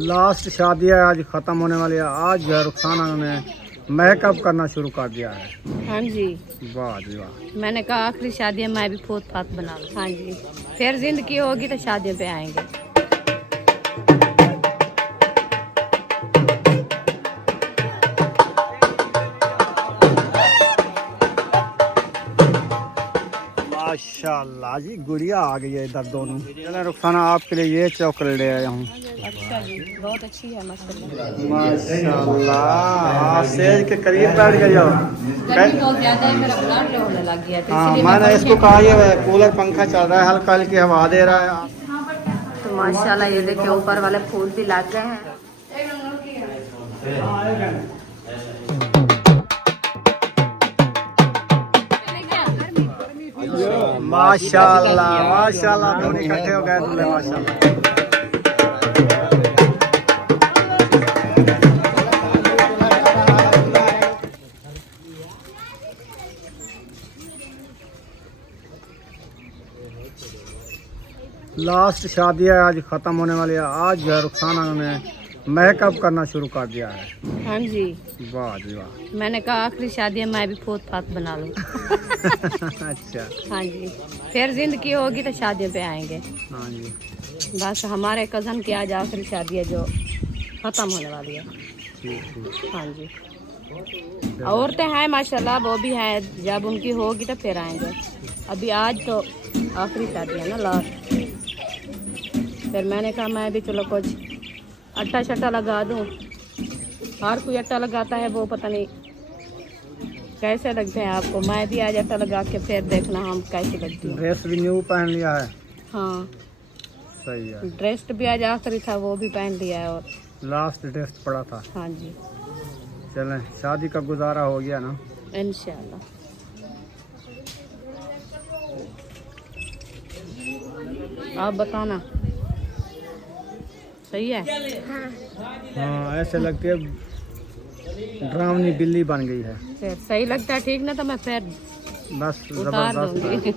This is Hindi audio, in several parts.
लास्ट शादी है आज ख़त्म होने वाली है। आज जो है रुखसाना ने मेकअप करना शुरू कर दिया है। हाँ जी, वाह जी वाह। मैंने कहा आखिरी शादी है मैं भी फूट फात बना लूँ। हाँ जी, फिर जिंदगी होगी तो शादियों पे आएंगे। माशाल्लाह जी, गुड़िया आ गई है इधर दोनों। चले रुखसाना आपके लिए ये चॉकलेट ले आया हूँ। अच्छा जी, बहुत अच्छी है माशाल्लाह। माशाल्लाह सेज के करीब बैठ गई हो। गर्मी बहुत ज्यादा है, मेरा ब्लड लो होने लग गया, तो हाँ, इसलिए मैंने मैं इसको कहा ये कूलर पंखा चल रहा है, हल्का हल्की हवा दे रहा है। तो माशाल्लाह ये देखिए ऊपर वाले फूल भी लग गए हैं। माशाल्लाह माशाल्लाह दोनों इकट्ठे हो गए दूल्हे माशाल्लाह। लास्ट शादी है आज ख़त्म होने वाली है। आज जो है रुखसाना ने मेकअप करना शुरू कर दिया है। हाँ जी, वाह जी वाह। मैंने कहा आखिरी शादी है मैं भी फूट फात बना लूँ। अच्छा। हाँ जी, फिर जिंदगी होगी तो शादियों पे आएंगे। हाँ जी। बस हमारे कज़न की आज आखिरी शादी है जो ख़त्म होने वाली है। ठीक ठीक। हाँ जी, औरतें हैं माशाल्लाह, वो भी हैं, जब उनकी होगी तो फिर आएंगे। अभी आज तो आखिरी शादी है ना, लास्ट। फिर मैंने कहा मैं भी चलो कुछ अट्टा शट्टा लगा दूँ। हर कोई अट्टा लगाता है, वो पता नहीं कैसे लगते हैं आपको। मैं भी आज अट्टा लगा के फिर देखना हम कैसे लगती हैं। ड्रेस भी न्यू पहन लिया है। हाँ, सही है। ड्रेस भी आज आखिरी था, वो भी पहन लिया है। और लास्ट ड्रेस पड़ा था। हाँ जी, चलें शादी का गुजारा हो गया ना। इंशाल्लाह। आप बताना सही है। हाँ, ऐसे लगती है ड्रामनी बिल्ली बन गई है। फिर सही लगता है ठीक ना, तो मैं फिर बस उतार जबरदस्त दूंगी। है।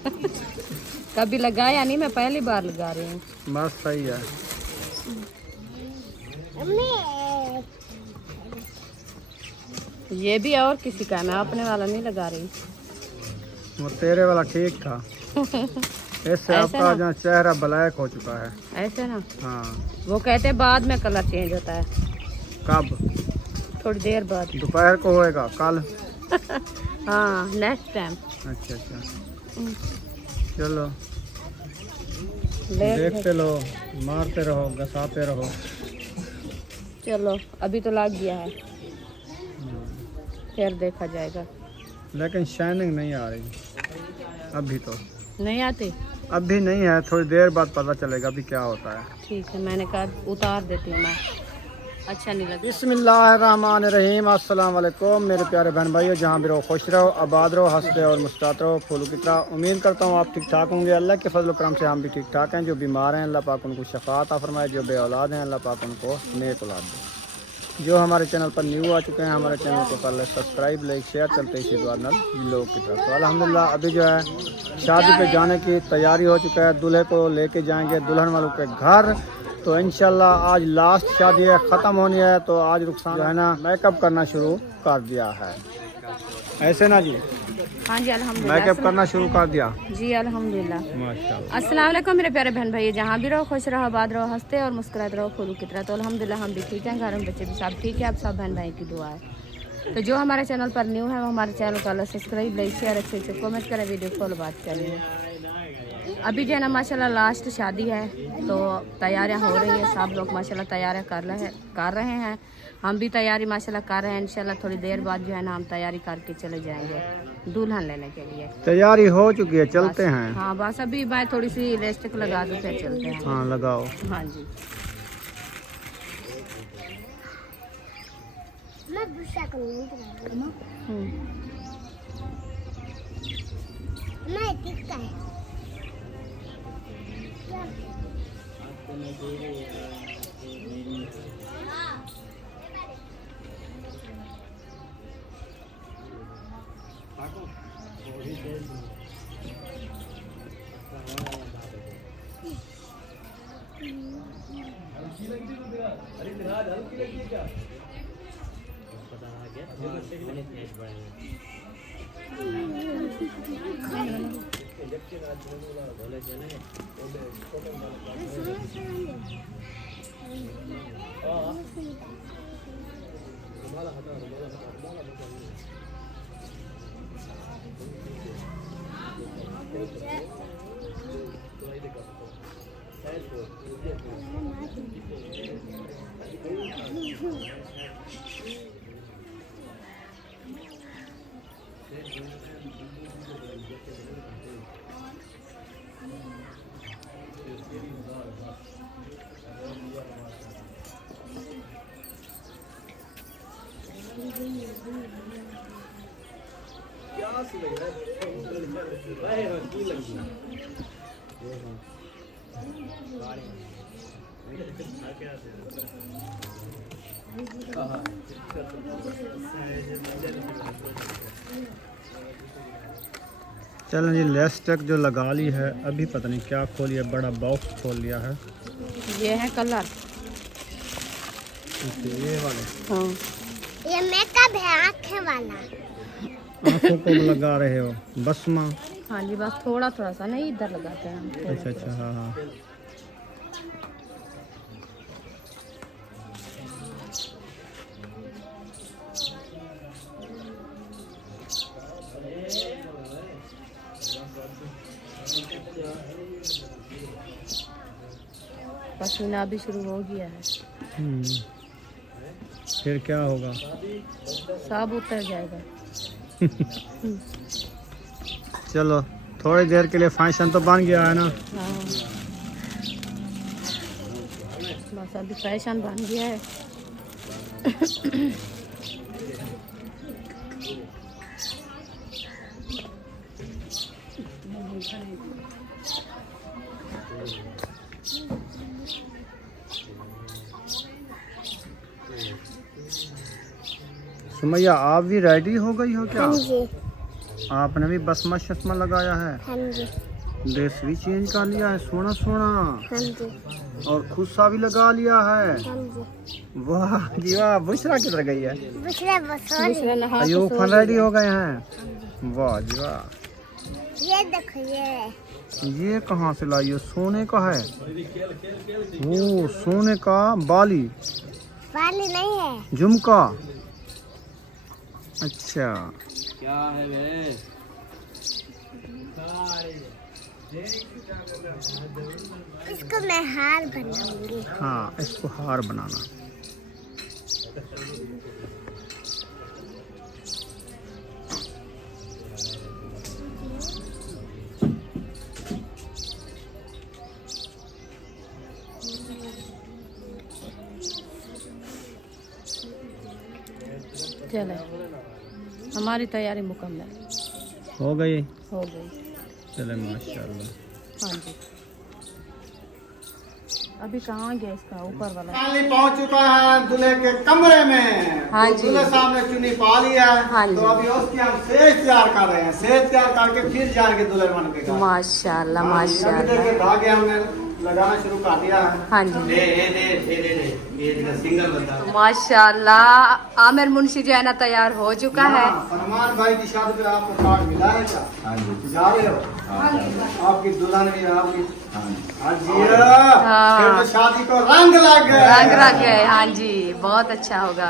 कभी लगाया नहीं, मैं पहली बार लगा रही हूँ। बस सही है। ये भी और किसी का, मैं अपने वाला नहीं लगा रही। वो तेरे वाला ठीक था। इससे आपका जो चेहरा ब्लैक हो चुका है। ऐसे ना, हाँ। वो कहते हैं बाद में कलर चेंज होता है, कब? थोड़ी देर बाद। दोपहर को होएगा कल? हाँ, नेक्स्ट टाइम। अच्छा अच्छा। चलो ले देखते लो, मारते रहो, घसाते रहो। चलो, अभी तो लग गया है, फिर देखा जाएगा। लेकिन शाइनिंग नहीं आ रही अभी तो। नहीं आती? अभी नहीं है, थोड़ी देर बाद पता चलेगा अभी क्या होता है। ठीक है, मैंने कहा उतार देती हूँ मैं, अच्छा नहीं लगता। बिस्मिल्लाहिर्रहमानिर्रहीम। अस्सलाम वालेकुम मेरे प्यारे बहन भाइयों, जहाँ भी रहो खुश रहो, आबाद रहो, हंसते और मुस्कुराते रहो, फूलों की तरह। उम्मीद करता हूँ आप ठीक ठाक होंगे। अल्लाह के फजल करम से हम भी ठीक ठाक हैं। जो बीमार हैं अल्लाह पाक उनको शफा अता फरमाए, जो बे औलाद हैं अल्लाह पाक उनको नेक औलाद दे। जो हमारे चैनल पर न्यू आ चुके हैं, हमारे चैनल को कर ले सब्सक्राइब, लाइक शेयर, चलते इसी दुआ नल लोग की तरफ। तो अल्हम्दुलिल्लाह अभी जो है शादी पे जाने की तैयारी हो चुका है। दूल्हे को लेके जाएंगे दुल्हन वालों के घर। तो इंशाल्लाह आज लास्ट शादी है, ख़त्म होनी है। तो आज रुखसाना जो है ना मेकअप करना शुरू कर दिया है। ऐसे ना जी, हाँ जी, अल्हम्दुलिल्लाह मेकअप करना शुरू कर दिया। जी, अल्हम्दुलिल्लाह। माशाल्लाह। अस्सलाम वालेकुम मेरे प्यारे बहन भाई, जहाँ भी रहो खुश रहो, आबाद रहो, हंसते और मुस्कुराते रहो, फूलों की तरह। तो अल्हम्दुलिल्लाह हम भी ठीक हैं, घर में बच्चे भी सब ठीक है। आप सब बहन भाई की दुआ है। तो जो हमारे चैनल पर न्यू है वो हमारे चैनल को सब्सक्राइब, लाइक शेयर, अच्छे से कमेंट करें, वीडियो फॉलो बात करें। अभी जो है ना माशाल्लाह लास्ट शादी है, तो तैयारियां हो रही है। सब लोग माशाल्लाह तैयारियां कर रहे हैं। हम भी तैयारी माशाल्लाह कर रहे हैं। इंशाल्लाह थोड़ी देर बाद जो है ना हम तैयारी करके चले जाएंगे दुल्हन लेने के लिए। तैयारी हो चुकी है, चलते हैं। हाँ, बस अभी मैं थोड़ी सी लिपस्टिक लगा दूँ फिर चलते हैं। हाँ लगाओ। हाँ जी, चलें जी, लेस तक जो लगा ली है, अभी पता नहीं क्या खोल लिया, बड़ा बॉक्स खोल लिया है। ये है कलर, ये वाले हाँ ये मेकअप है आँखें वाला। आंखों को लगा रहे हो बसमा? हाँ जी, बस थोड़ा थोड़ा सा नहीं, इधर लगाते हैं हम थोड़ा अच्छा अच्छा, हाँ हाँ। पसीना भी शुरू हो गया है। फिर क्या होगा? सब उतर जाएगा। चलो, थोड़ी देर के लिए फंक्शन तो बन गया है ना। हाँ, बस अभी फैशन बन गया है। सुमैया, आप भी रेडी हो गई हो क्या? हाँ जी, आपने भी बसमा शसमा लगाया है, हाँ जी, ड्रेस भी चेंज कर लिया है, सोना सोना, हाँ जी, और खुस्सा भी लगा लिया है। हाँ जी। वाह जी वाह। बुशरा किधर गई है? दूसरे बसोरी। दूसरा नहा के अयूब सो खान गया। रेडी हो गए हैं। वाह जी वाह। ये देखो ये कहाँ से लाई हो? सोने का है वो, सोने का बाली, पानी नहीं है। झुमका। अच्छा, क्या है वे? इसको मैं हार बनाऊंगी। हाँ, इसको हार बनाना। चले, हमारी तैयारी मुकम्मल हो गई? हो गई। चले माशाल्लाह। हाँ जी, अभी कहाँ गया इसका ऊपर वाला? फाइनली पहुंच चुका है दूल्हे के कमरे में। हाँ तो जी। दूल्हे साहब ने चुन्नी पा लिया है। हाँ तो जी। अभी उसकी हम सेज तैयार कर रहे हैं। सेज तैयार करके फिर जाएंगे दूल्हे बन के घर। माशाल्लाह हाँ जी, अभी माशाल्लाह। देखिए धागे हमने लगाना शुरू कर दिया है। हाँ जी, ये सिंगल बंदा। माशाल्लाह। आमिर मुंशी जो है ना तैयार हो चुका है। हाँ, सलमान भाई की शादी पे आपको कार्ड मिला है क्या? हाँ जी। जा रहे हो? हाँ जी। आपकी दुल्हन भी है आपकी। हाँ जी। हाँ जी। हाँ। फिर तो शादी को रंग लग गए। रंग रंग गए। हाँ जी, बहुत अच्छा होगा।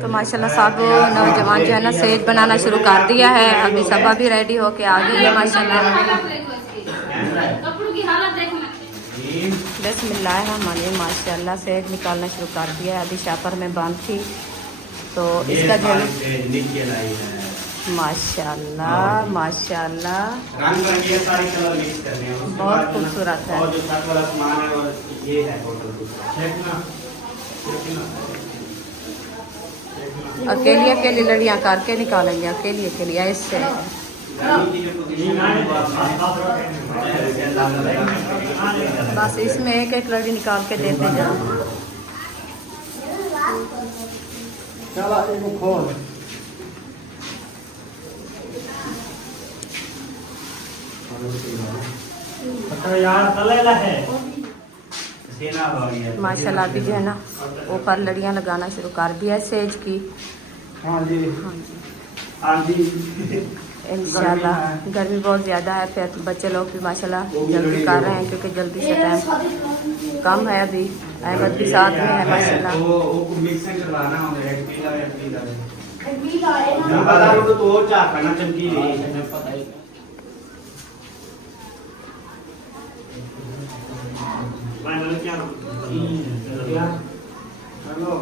तो माशाल्लाह सब नौजवान जो है ना सेज बनाना शुरू कर दिया है। अभी सबा भी रेडी होके आ गई है माशाल्लाह। बिस्मिल्लाहिर्रहमानिर्रहीम। माशाल्लाह सेज निकालना शुरू कर दिया है। अभी शापर में बंद थी तो इसका जो है नीचे लाई है। माशाल्लाह माशाल्लाह रंग बिरंगे सारे कलर मिक्स करने हैं। उसके बहुत बाद जो ना- खूबसूरत है। और जो साथ वाला सामान है और ये है टोटल दूसरा। देखना, देखना। अकेली अकेली लड़ियाँ करके निकालेंगे, अकेली अकेली ऐसे। रानी की जो पोजीशन है वो आप बस इसमें एक एक लड़ी निकाल के देते जाओ। चला एक खोल। यार तलेला है। माशाल्लाह अभी जो है ना ऊपर लड़ियाँ लगाना शुरू कर दिया है सेज की। हाँ जी हाँ जी हाँ जी इंशाल्लाह गर्मी बहुत ज़्यादा है, फिर बच्चे लोग भी माशाल्लाह जल्दी कर रहे हैं क्योंकि जल्दी से टाइम कम है। अभी अहमद भी साथ में है माशाल्लाह। हेलो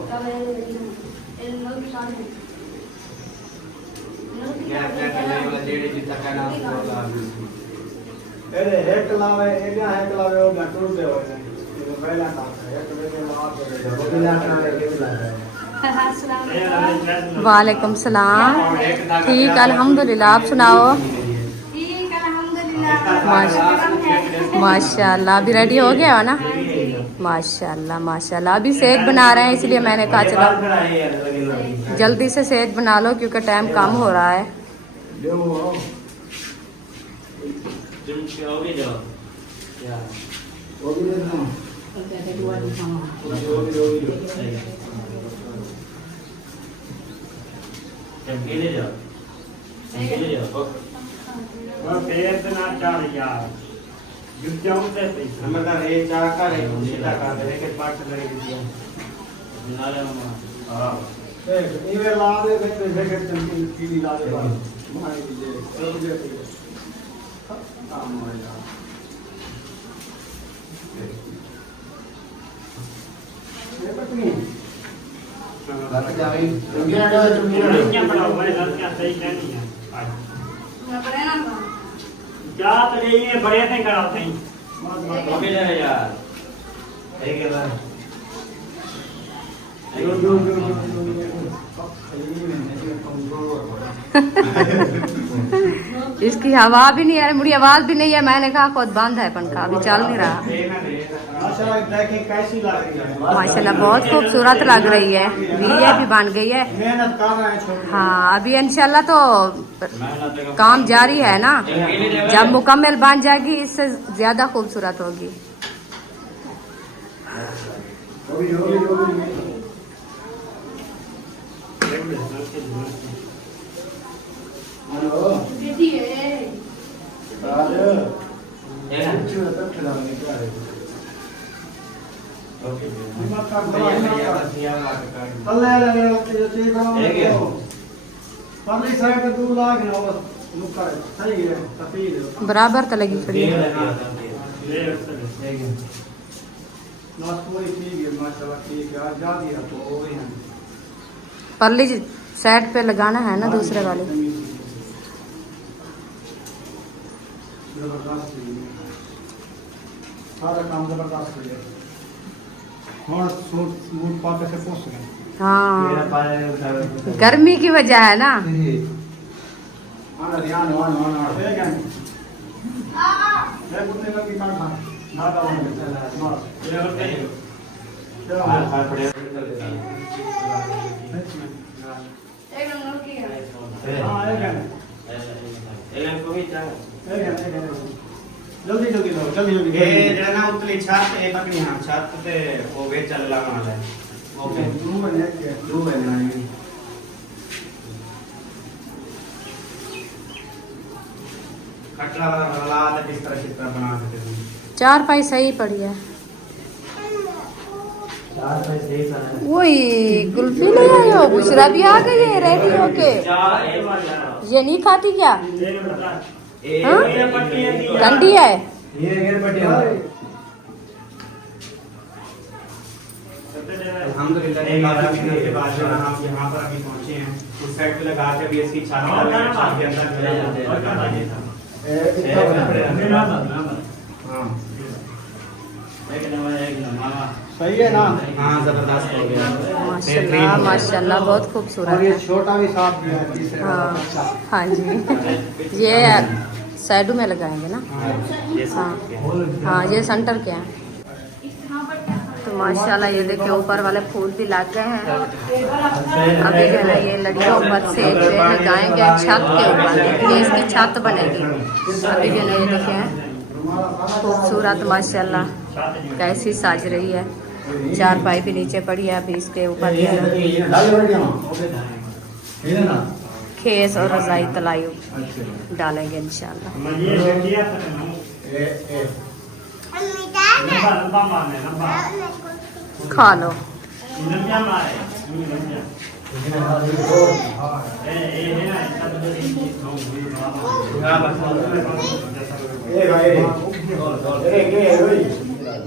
अरे एक लावे एक लावे हो गया टूट दे हो गया पहला काम है एक बजे माफ हो गया। वालेकुम सलाम। ठीक अल्हम्दुलिल्लाह, आप सुनाओ। माशाल्लाह अभी रेडी हो गया हो ना? माशाल्लाह माशाल्लाह। अभी सेज बना रहे हैं इसलिए मैंने कहा चलो जल्दी से सेज बना लो क्योंकि टाइम कम हो रहा है। क्या तो ये बड़े थे कराते हैं यार इसकी हवा भी नहीं है, मुड़ी आवाज भी नहीं है। मैंने कहा खुद बंद है पंखा, अभी चल नहीं रहा। माशाल्लाह बहुत खूबसूरत लग रही है, वीडियो भी बन गई है। हाँ अभी इंशाल्लाह तो काम जारी है ना, जब मुकम्मल बन जाएगी इससे ज्यादा खूबसूरत होगी। बराबर तो लगी पड़ी है। परली साइड पे लगाना है ना दूसरे वाले। सारा काम जबरदस्त हो गया। सूट पापे से पूछ गए। हाँ गर्मी की वजह है ना। जल्दी जल्दी लो जल्दी जल्दी ये जना उतली छत ए पकड़ी हां छत पे वो वे चलला माल है ओके दू बने खटला वाला तो किस तरह चित्र बना सकते हैं। चार पाई सही पड़ी है। वही कुल्फी ले आए हो, बुशरा भी आ गई है रेडी होके। ये नहीं खाती क्या? हाँ? ठंडी है। अल्हम्दुलिल्लाह एक आधा महीने के बाद जो हम यहाँ पर अभी पहुँचे हैं उस साइड पे लगा के भी इसकी छत के अंदर चले जाते हैं। सही है ना? हाँ जबरदस्त हो गया माशाल्लाह माशाल्लाह बहुत खूबसूरत और ये है। छोटा भी साफ भी है तीसरे वाला हाँ अच्छा। हाँ जी ये साइडों में लगाएंगे ना। हाँ हाँ ये सेंटर के हैं। तो माशाल्लाह ये देखिए ऊपर वाले फूल भी लग गए हैं। अभी जो है ना ये लड़कियों ऊपर से लगाएंगे छत के ऊपर, ये इसकी छत बनेगी। अभी जो है ना ये देखिए खूबसूरत माशाल्लाह कैसी साज रही है। 4 पाइप नीचे पड़ी है। अभी इसके ऊपर खेस और रजाई तलाई डालेंगे इंशाल्लाह। खा लो।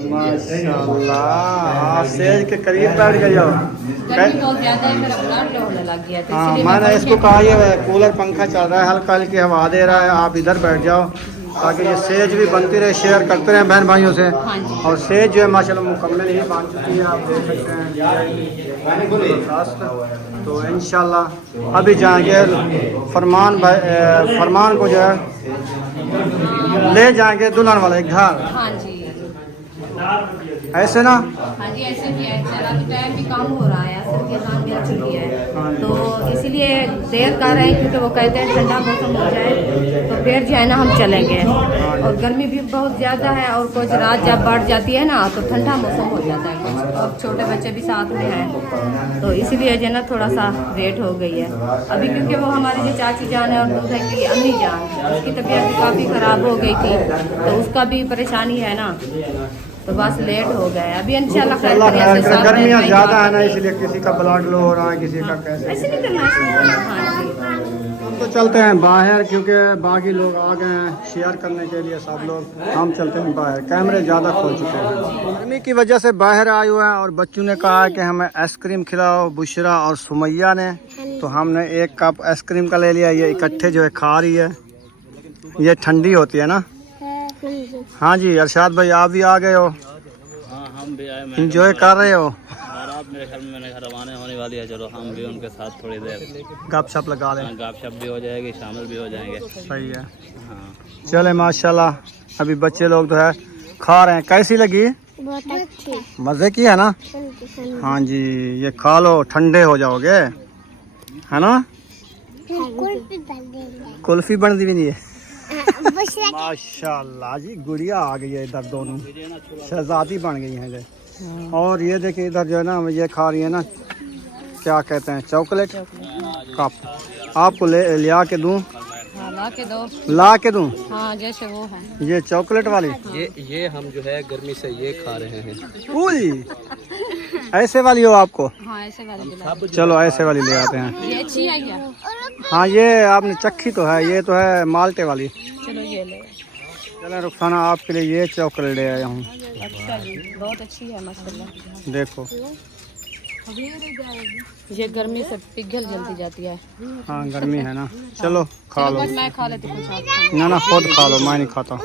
माशाल्लाह सेज के करीब बैठ गए हो। गर्मी बहुत ज्यादा है, मेरा ब्लड लो होने लग गया, तो हाँ इसीलिए मैंने मैं इसको कहा ये कूलर पंखा चल रहा है, हल्का हल्की हवा दे रहा है, आप इधर बैठ जाओ ताकि ये सेज भी बनती रहे, शेयर करते रहे बहन भाइयों से। हाँ जी। और सेज जो है माशाल्लाह मुकम्मल ही बन चुकी है, आप देख सकते हैं। तो इंशाल्लाह अभी जाएंगे फरमान को जो है ले जाएंगे दुल्हन वाले घर। हाँ जी, ऐसे ना। हाँ जी ऐसे भी है। चला तो टाइम भी कम हो रहा है, असर की अज़ान मिल चुकी है, तो इसीलिए देर कर रहे हैं क्योंकि वो कहते हैं ठंडा मौसम हो जाए तो फिर जो है ना हम चलेंगे। और गर्मी भी बहुत ज़्यादा है और कुछ रात जब बढ़ जाती है ना तो ठंडा मौसम हो जाता है कुछ, और छोटे बच्चे भी साथ में हैं, तो इसीलिए जो है ना थोड़ा सा लेट हो गई है अभी, क्योंकि वो हमारी जो चाची जान है और दूसरे की अम्मी जान, उसकी तबीयत भी काफ़ी ख़राब हो गई थी, तो उसका भी परेशानी है ना, तो बस लेट हो गए। अभी इंशाल्लाह गर्मियाँ ज़्यादा है ना, इसलिए किसी का ब्लड लो हो रहा है, किसी का कैसे। ऐसे नहीं करना चाहिए। हाँ जी, तो चलते हैं बाहर क्योंकि बाकी लोग आ गए हैं शेयर करने के लिए, सब लोग। हम चलते हैं बाहर, कैमरे ज़्यादा खोल चुके हैं। गर्मी की वजह से बाहर आए हुए हैं और बच्चों ने कहा कि हमें आइसक्रीम खिलाओ, बुशरा और सुमैया ने, तो हमने 1 कप आइसक्रीम का ले लिया। ये इकट्ठे जो है खा रही है, ये ठंडी होती है ना। हाँ जी अरशाद भाई आप भी आ गए हो? हाँ हम भी आए, इंजॉय कर रहे हो? और आप मेरे घर में मैंने घर रवाना होने वाली है, चलो हम भी उनके साथ थोड़ी देर गपशप लगा लें। गपशप भी हो जाएगी, शामिल भी हो जाएंगे। सही है। हाँ चले माशाल्लाह अभी बच्चे लोग जो है खा रहे हैं। कैसी लगी? बहुत अच्छी। मज़े की है ना? हाँ जी ये खा लो, ठंडे हो जाओगे, है ना? कुल्फी बन दी भी नहीं है। माशाल्लाह जी गुड़िया आ गई है इधर, दोनों शहजादी बन गई हैं ये। और ये देखिए इधर जो है ना ये खा रही है ना, क्या कहते हैं, चॉकलेट कप। आपको लिया के दूं? हाँ, ला के दो। ला के दूं? हाँ जैसे वो है। ये चॉकलेट वाली, ये हम जो है गर्मी से ये खा रहे हैं। पूरी ऐसे वाली हो आपको? हाँ ऐसे वाली दिला। चलो ऐसे वाली ले आते हैं। ये अच्छी है क्या? हाँ ये आपने चखी तो है, ये तो है माल्टे वाली। चलो ये ले। चलो रुखसाना आपके लिए ये चॉकलेट ले आया हूँ। अच्छा जी बहुत अच्छी है माशाल्लाह। देखो ये गर्मी से पिघल जल्दी जाती है। हाँ गर्मी है ना। चलो खा लो। कुछ मैं खा लेती, कुछ आप खा लो। ना ना खुद खा लो, मैं नहीं खाता।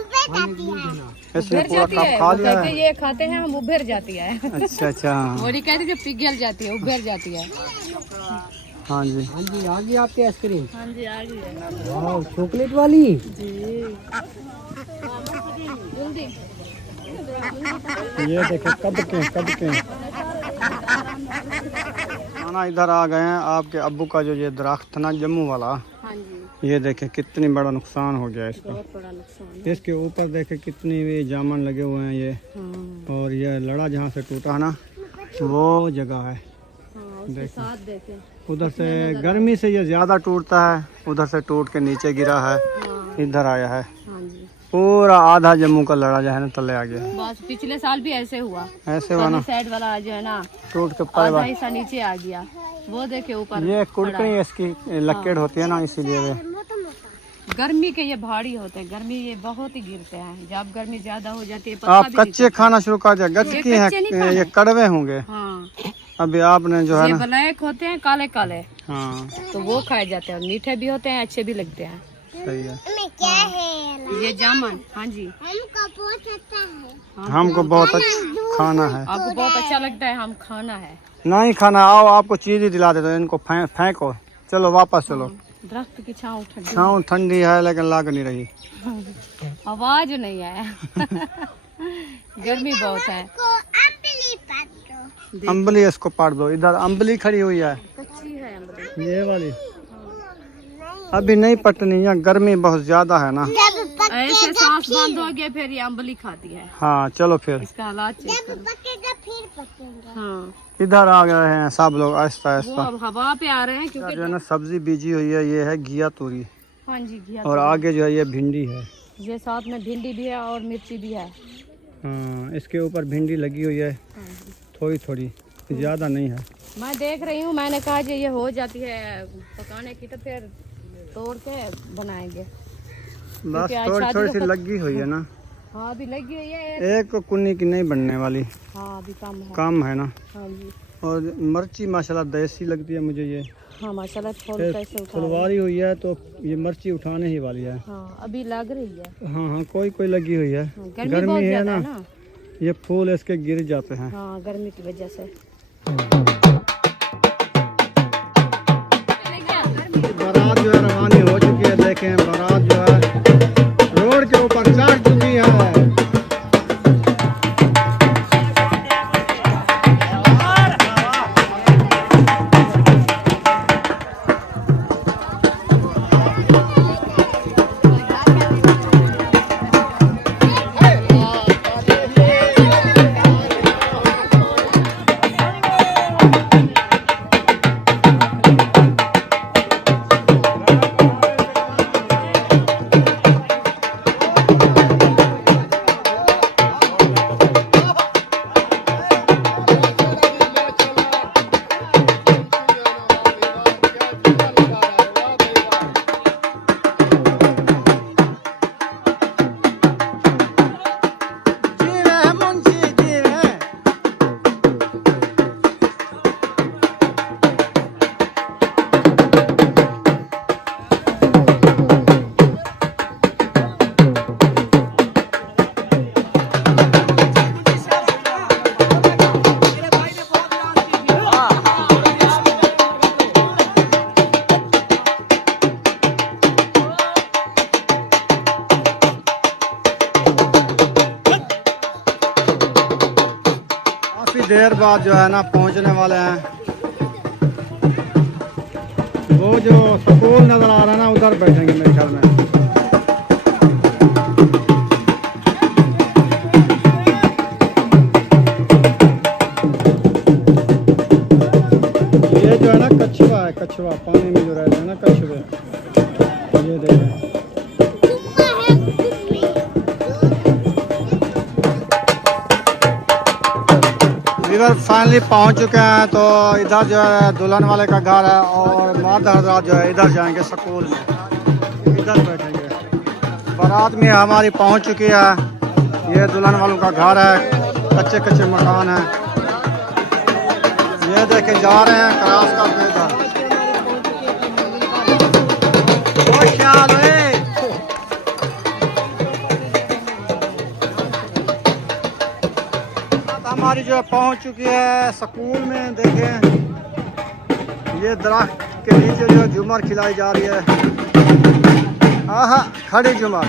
इसने उभर पूरा जाती कप है, खा वो लिया कहते है। ये खाते हैं हम, उभर जाती है। अच्छा अच्छा बोरी कहती जो पिघल जाती है, उभर जाती है। हाँ जी। हाँ जी आ गई आपकी आइसक्रीम। हाँ जी आ गई है वाह चॉकलेट वाली। जल्दी। ये देखे कब के खाना इधर आ गए हैं। आपके अब्बू का जो ये दरख्त था ना जम्मू वाला, हाँ जी ये देखे कितनी बड़ा नुकसान हो गया इसका। बहुत बड़ा नुकसान। इसके ऊपर देखे कितनी भी जामन लगे हुए हैं ये। हाँ और ये लड़ा जहाँ से टूटा है ना वो जगह है। हाँ उसके साथ देखे। उधर से गर्मी से ये ज़्यादा टूटता है, उधर से टूट के नीचे गिरा है, हाँ इधर आया है। हाँ जी पूरा आधा जम्मू का लड़ा जो है ना तले आ गया। बस पिछले साल भी ऐसे हुआ। ऐसे हुआ ना, साइड वाला जो है ना टूट के आधा ऊपर। हिस्सा नीचे आ गया, वो देखे ऊपर। ये कुड़कनी इसकी लक्केड़ होती है ना, इसीलिए वे। गर्मी के ये भारी होते हैं, गर्मी ये बहुत ही गिरते हैं। जब गर्मी ज्यादा हो जाती है आप पत्ता भी कच्चे खाना शुरू कर दिया, गच की है, कच्चे नहीं खाने। ये कड़वे होंगे। हाँ अभी आपने जो है ये ना, ब्लैक होते हैं, काले काले, हाँ तो वो खाए जाते हैं और मीठे भी होते हैं, अच्छे भी लगते हैं। सही है। में क्या है? ये जामुन। हाँ जी हमको बहुत अच्छा है। हमको बहुत अच्छा खाना है। आपको बहुत अच्छा लगता है, हम खाना है। नहीं खाना, आओ आपको चीज ही दिला देते, इनको फेंको। चलो वापस चलो। दरख्त की छाँव ठंडी, छाँव ठंडी है लेकिन लाग नहीं रही। आवाज नहीं आया। गर्मी बहुत है। को अम्बली पात दो। अम्बली इसको पाट दो। इधर अम्बली खड़ी हुई है, अच्छी है अम्बली। ये वाली। अभी नहीं पटनी, यहाँ गर्मी बहुत ज्यादा है ना। जब ऐसे सांस बंद हो गया फिर ये अम्बली खाती है। हाँ चलो फिर इसका हालात चेक जब करो। पकेगा फिर पकेगा। हाँ इधर आ गए हैं सब लोग आहिस्ता वो आहिस्ता। अब हवा पे आ रहे हैं जो क्योंकि है ना सब्जी बीजी हुई है, ये है घिया तोरी हाँ जी घिया और आगे जो है ये भिंडी है। ये साथ में भिंडी भी है और मिर्ची भी है। हाँ इसके ऊपर भिंडी लगी हुई है हाँ जी। थोड़ी थोड़ी, ज़्यादा नहीं है। मैं देख रही हूँ, मैंने कहा जो ये हो जाती है पकाने की तो फिर तोड़ के बनाएंगे। बस क्योंकि आज थोड़ी शादी थोड़ी का सी खत- लगी हुई है ना, हाँ अभी लगी हुई है। एक कुन्नी की नहीं बनने वाली, हाँ अभी कम है। कम है ना। हाँ जी और मिर्ची माशाल्लाह देसी लगती है मुझे ये। हाँ माशाल्लाह फूल फिर कैसे उठा रही है। फुलवारी हुई है तो ये मिर्ची उठाने ही वाली है। हाँ अभी लग रही है। हाँ हाँ कोई कोई लगी हुई है। हाँ, गर्मी बहुत है ज्यादा ना, है ना। ये फूल इसके गिर जाते हैं। हाँ गर्मी की वजह से। बारात जो है रवानी हो चुकी है, देखें बारात जो है रोड के ऊपर चढ़ चुकी है। काफ़ी देर बाद जो है ना पहुंचने वाले हैं। वो जो स्कूल नज़र आ रहा है ना उधर बैठेंगे मेरे ख्याल में। ये जो है ना कछुआ है, कछुआ पानी में जो रहते हैं ना कछुए, ये देखें। इधर फाइनली पहुंच चुके हैं, तो इधर जो है दुल्हन वाले का घर है और मर्द हजरात जो है इधर जाएंगे स्कूल में, इधर बैठेंगे। बारात में हमारी पहुंच चुकी है, ये दुल्हन वालों का घर है, कच्चे कच्चे मकान है। ये देखे जा रहे हैं क्रॉस का इधर। बहुत ख्याल है। हमारी जो है पहुंच चुकी है स्कूल में। देखें ये दरख्त के नीचे जो झूमर खिलाई जा रही है। आहा खड़ी झूमर।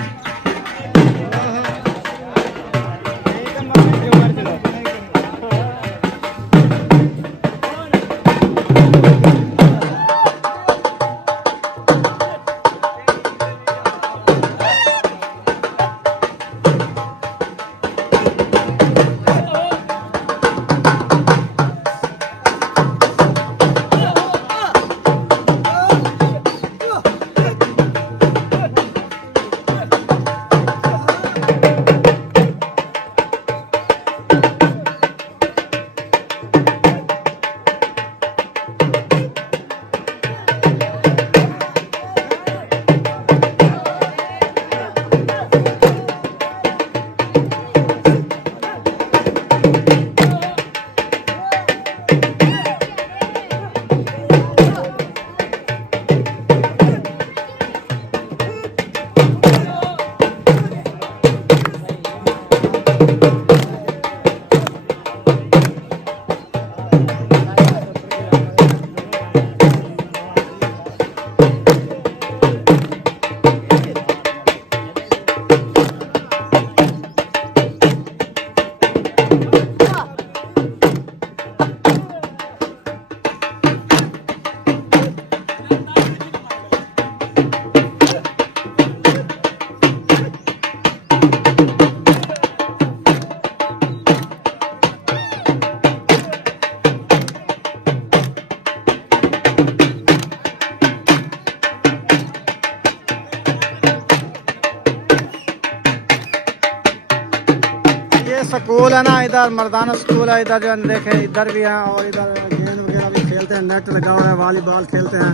स्कूल है ना, इधर मर्दाना स्कूल है, इधर जो है देखें इधर भी है और इधर गेंद वगैरह भी खेलते हैं, नेट लगा हुआ है, वॉलीबॉल खेलते हैं।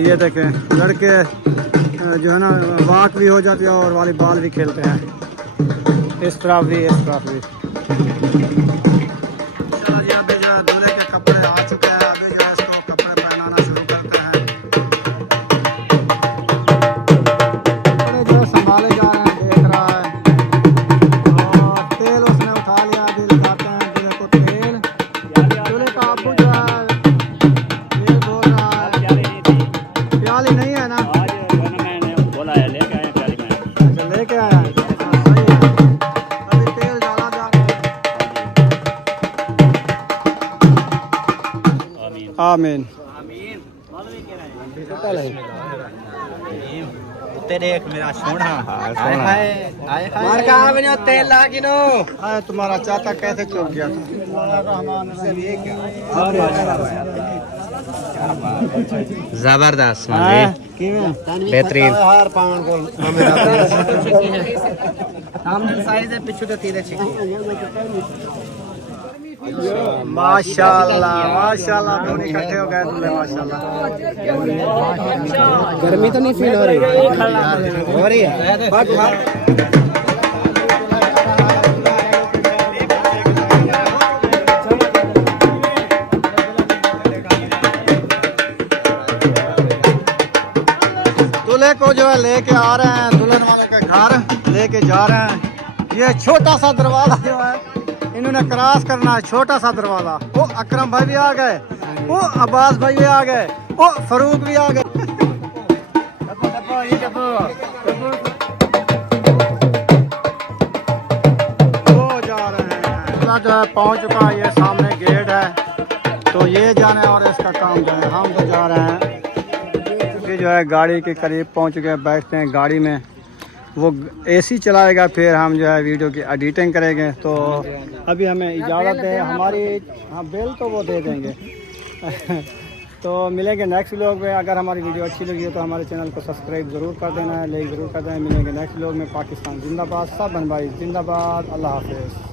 ये देखें लड़के जो है ना वॉक भी हो जाती है और वॉलीबॉल भी खेलते हैं, इस तरफ भी इस तरफ भी। चलो जी अभी जो है दूल्हे के कपड़े आ चुके हैं, अभी जो है इसको कपड़े पहनाना शुरू करते हैं। कपड़े जो है संभाले जा रहे हैं, देख रहा है, और तेल उसने उठा लिया, अभी लगाते हैं दूल्हे को तेल। दूल्हे का अब्बू जो है तेल बोल रहा है, प्याली नहीं है ना, बोला है लेके आए प्याली में। अच्छा लेके आया है, हाँ, सही है। अभी तेल डाला जा रहा है। आमीन। देख मेरा सोना मार का आवे नो तेल लागी नो। हाँ तुम्हारा चाचा कैसे चौक गया था? जबरदस्त हाँ, बेहतरीन हार पावन को सामने साइज है पीछे तो तीरे छिके। माशाल्लाह माशाल्लाह, दोनों इकट्ठे हो गए दूल्हे माशाल्लाह। गर्मी तो नहीं फील हो रही? हो रही है। दूल्हे को जो है लेके आ रहे हैं, दुल्हन वालों के घर लेके जा रहे हैं। ये छोटा सा दरवाजा जो है इन्होंने क्रॉस करना है, छोटा सा दरवाजा। वो अकरम भाई भी आ गए, वो अब्बास भाई भी आ गए, वो फरूक भी आ गए। वो जा रहे हैं, जो है पहुंच चुका है, ये सामने गेट है, तो ये जाने और इसका काम जो है। हम तो जा रहे हैं कि जो है गाड़ी के करीब पहुंच गए, बैठते हैं गाड़ी में, वो एसी चलाएगा, फिर हम जो है वीडियो की एडिटिंग करेंगे। तो अभी हमें इजाज़त है, हमारी हाँ बिल तो वो दे देंगे। तो मिलेंगे नेक्स्ट व्लॉग में। अगर हमारी वीडियो अच्छी लगी हो तो हमारे चैनल को सब्सक्राइब ज़रूर कर देना है, लाइक ज़रूर कर देना है। मिलेंगे नेक्स्ट व्लॉग में। पाकिस्तान जिंदाबाद, सब बहन भाई जिंदाबाद, अल्लाह हाफिज़।